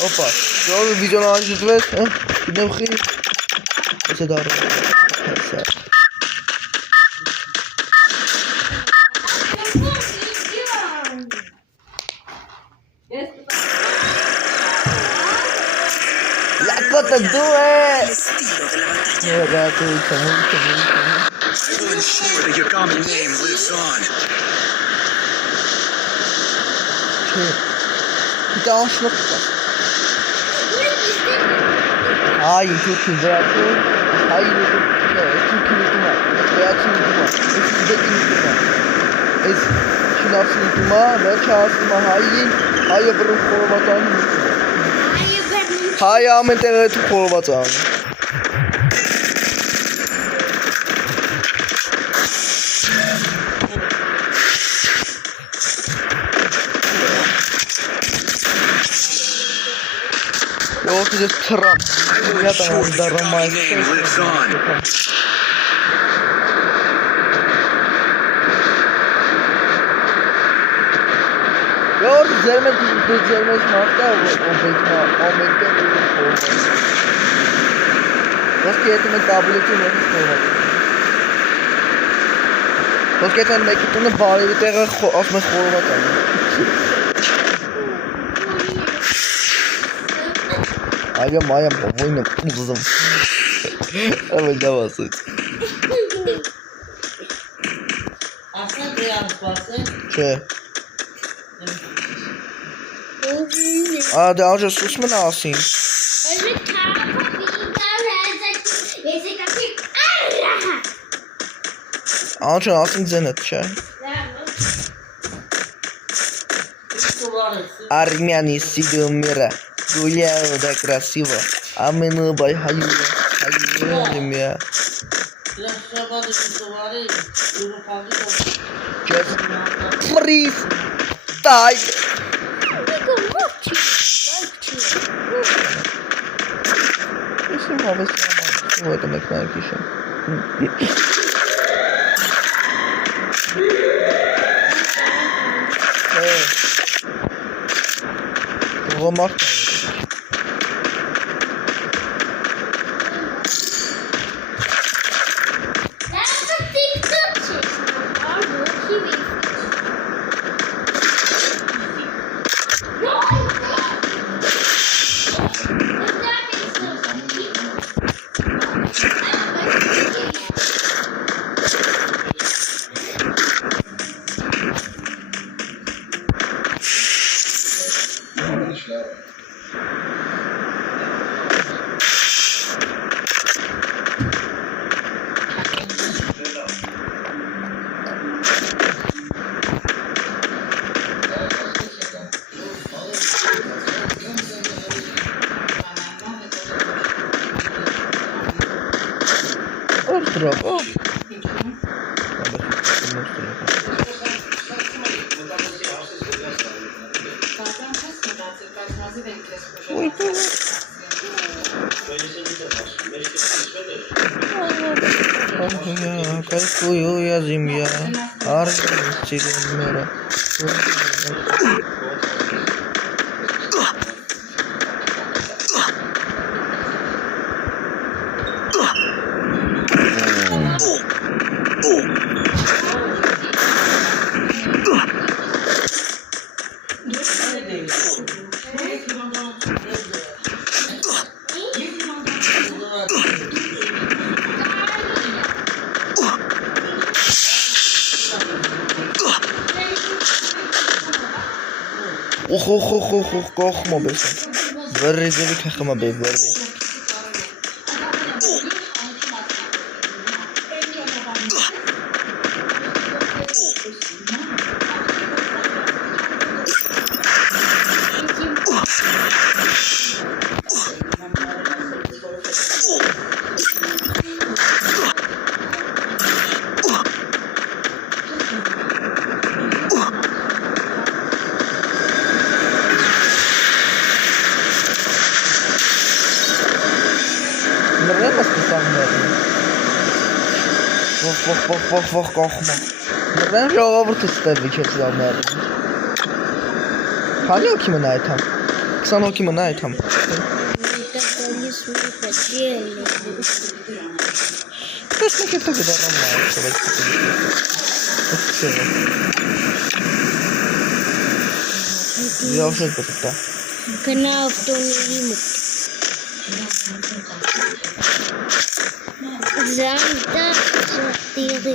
Опа, что видео на YouTube? Идем хи. Это да. What to do it? Yeah, that's it. Come on. I will ensure the Yagami name lives on. Bir de ağaçlık var. Hayır, Türk'ün veyaçı. Hayır, Türk'ün yutuma. Veyaçın yutuma. Eskizdeki yutuma. Şinafsın yutuma ve çağırsın hayır. Hayır, bırın korvatanın yutuma. Hayır, Ahmet Eret'in korvatanı. Yok, just Trump. Ya tamam, darılmayız. Yok, düzelmez marka o bekma, aumente bir forma. Doski etme tableti ne forma. Doski etme nekitini bari bir tere asme forma tanı. Ayam oyunu uzun. Ama devası. Aslında biraz basın. Şey. Daha önce sus mu nasıl? Önce nasıl cennet şey? Армяне сидел мира, гулял да красиво, а мы на бой хаюем я. Just freeze, die. В этом экране еще. Remarque. Drop. Oh. Кайфую я земля, армия мира. Korkma be sen. Verri kakama be verri. Vah korkma. Ben şu ağabey tutuyor bir kez daha mı? Hani o kimin ait tam? 20 հոգի մնա այդ համ։ Տեսնեք հետո գդարան մայր, Եվ շետ պետք է։ Գնա ավտոների մոտ։ Զանդա շտիրի։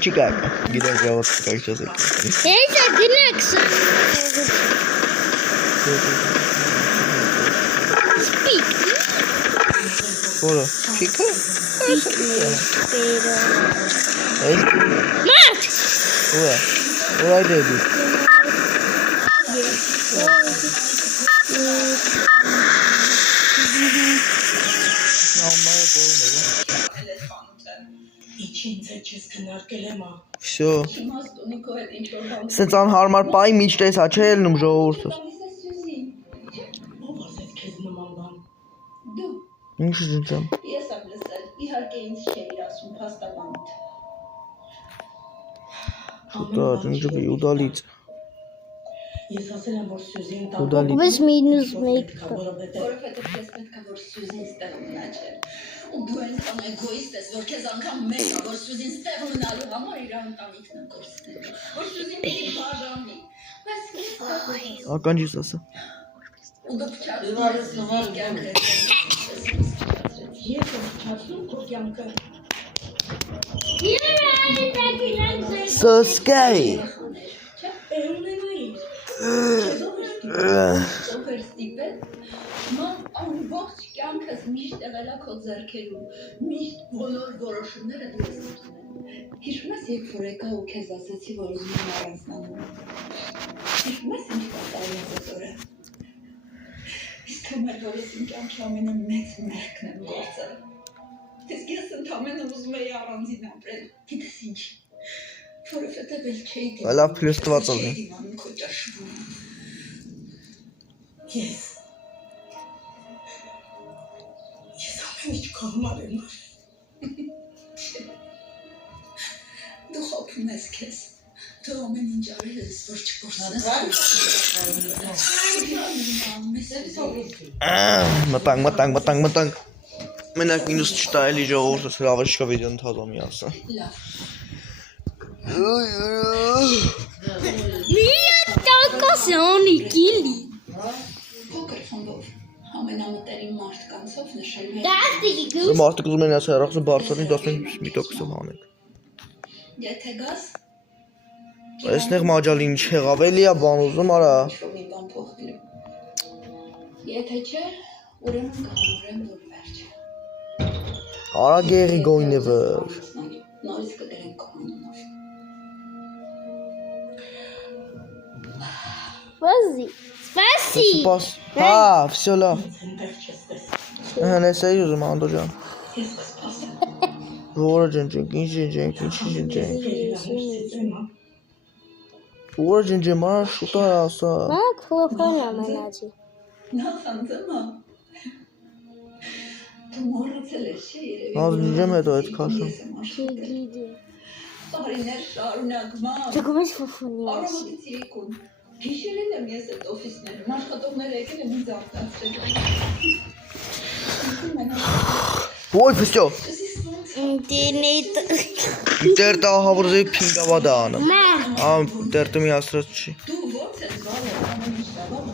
Չի կա։ Գիտեմ ժողովուրդ կայքած եք։ Հեսա գնաք Սպիկ։ Որը, չիկը։ Մարդ։ Ուրա, ուրա դեդի։ Всё. Սենց անհարմար պայի միջտես հա չէ ելնում ժողովուրդը։ Ինչ զնջամ։ Ես եմ լսել, իհարկե ինձ չէիր ասում փաստաբանդ։ Շուտա, ջնջվի, ուդալից։ Ես ասել եմ, որ Սյուզին Ուդալից։ Ո՞ւս մինուս 1։ որովհետև քեզ պետք է որ Սյուզին ստեղ մնա չէ։ Ու դու այնքան էգոիստ ես, որ քեզ անգամ մեկ է, որ Սյուզին ստեղ մնալու համար իր ընտանիքն է կորցնել։ Որ Սյուզին պիտի բաժանի։ Բայց Ականջից ասա։ ու դու փչացնում ես փչացնում քո կյանքը։ So scary։ Ման ամբողջ կյանքս միշտ եղել է քո ձեռքերում, միշտ բոլոր որոշումները դու ես ստուգել։ Հիշում ես, երբ որ եկա ու քեզ ասացի, որ ուզում եմ առանձնանալ։ Հիշում ես ինչ պատահեց այդ օրը։ Իսկ համար որ ես իմ կյանքի ամենամեծ մեղքն եմ գործել։ Իսկ ես ընդամենը ուզում էի առանձին ապրել։ Գիտես ինչ։ Որովհետև էլ չէի դիմանում։ Լավ փլուստված ալի։ Չէի դիմանում քո ճաշվում։ Ես ամեն ինչ քո համար եմ արել։ Դու խոփում ես քեզ։ Դու ամեն ինչ արել ես, որ չկորցնես։ Մտանք։ Մենակ մինուս չտա էլի ժողովուրդը հրավեր չկա վիդեո ընթազա մի ասա։ Լավ։ Միա տակասյանի կիլի։ Փոքր խմբով ամենամտերիմ մարդկանցով նշել մեր Դաստիկի գուս։ Մարդը կուզում են ասա հեռախոսը բարձրացնի 15% հանեք։ Եթե գաս Այսնեղ մաջալի ինչ եղավ էլի է բան ուզում արա։ ինչ-որ մի բան փոխելու։ Եթե չէ, ուրեմն կհամարեմ, որ վերջ։ Արա գերի գոյնը վր։ Նորից կգրենք քո անունով։ Спаси։ Սպաս։ Հա, всё լավ։ Վերջ ես տես։ Հենց էի ուզում Անդո ջան։ Ես կսպասեմ։ Որը ջնջենք, ինչ ջնջենք, ինչ ջնջենք։ Որը ջնջեմ, արա շուտ արա ասա։ Մակ խլոփան ամենաճի։ Նախ անձամա։ Դու մոռացել ես, չէ՞ երևի։ Հա, ջնջեմ հետո այդ քաշը։ Չգիտի։ Տարիներ շարունակ մամ։ Չգոմես ֆոֆոնի։ Առավոտի ցիրիկուն։ Գիշերին եմ ես այդ օֆիսներում, աշխատողները եկել են ինձ արտացրել։ Ոյ, վստո։ Ինտերնետ։ Դերտա հավուրզի փինգավադան։ Մար։ Ամ դերտը մի ասրած չի։ Դու ո՞նց ես բանը ամեն ինչ լավ։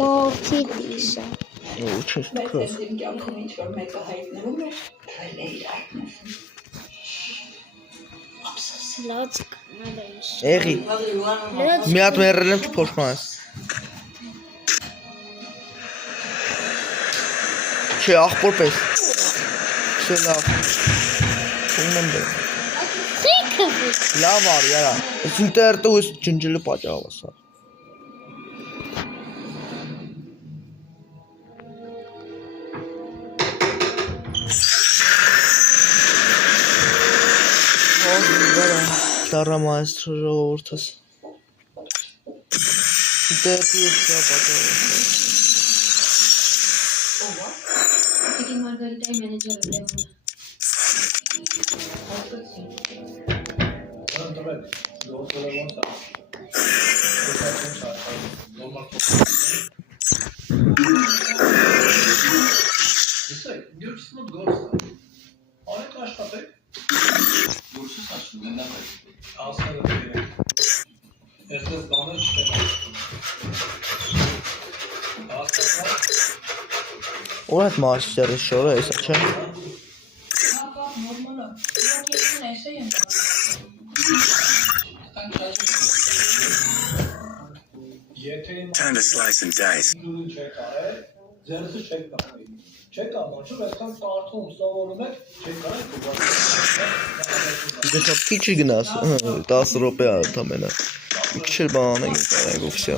Մորթի դիշա։ Ու չես Բայց քոս։ ես իմ կյանքում ինչ-որ մեկը հայտնվում էր, թրել էի հայտնվում։ Լոծկ մալայիշ։ Եղի։ Մի հատ մերել եմ չփոշմանես։ Չէ, աղբոր պես։ Չէ, լավ։ Ունեմ դե։ Խիքը։ Լավ արի, արա։ Ես ինտերնետը ու ջնջելու պատճառով ասա։ Դարա մայստրո ժողովուրդս։ Ինտերնետի ու շա պատճառով։ Տիկին Մարգարիտայի մենեջերը Լևոնը։ Ո՞ր այդ մարսերը շորը էսա չէ։ Հակա նորմալ է։ Իրանք էսին էսե են Time to slice and dice. Դե շատ քիչ գնաս, 10 րոպե է ընդամենը։ Քիչ էլ բան ենք կարեք ու վсё։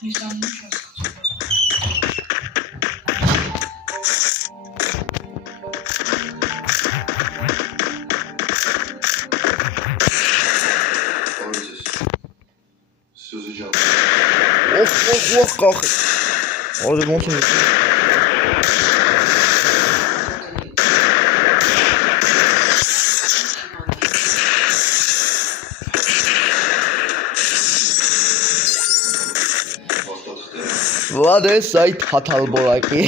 Նիսանում չես Ով կախ։ Օրը ոնց է։ Վադես այդ հաթալբորակի։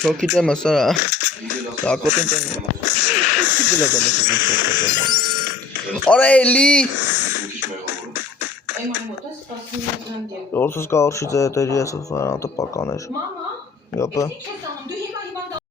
Շոկի դեմը սարա։ Սակոտեն դեմը։ Դիլա դեմը։ Արելի։ Որսս կա օրշի ձետերի ես ֆանատը պականեր։ Մամա, Յոպը։ քեզ անում դու հիմա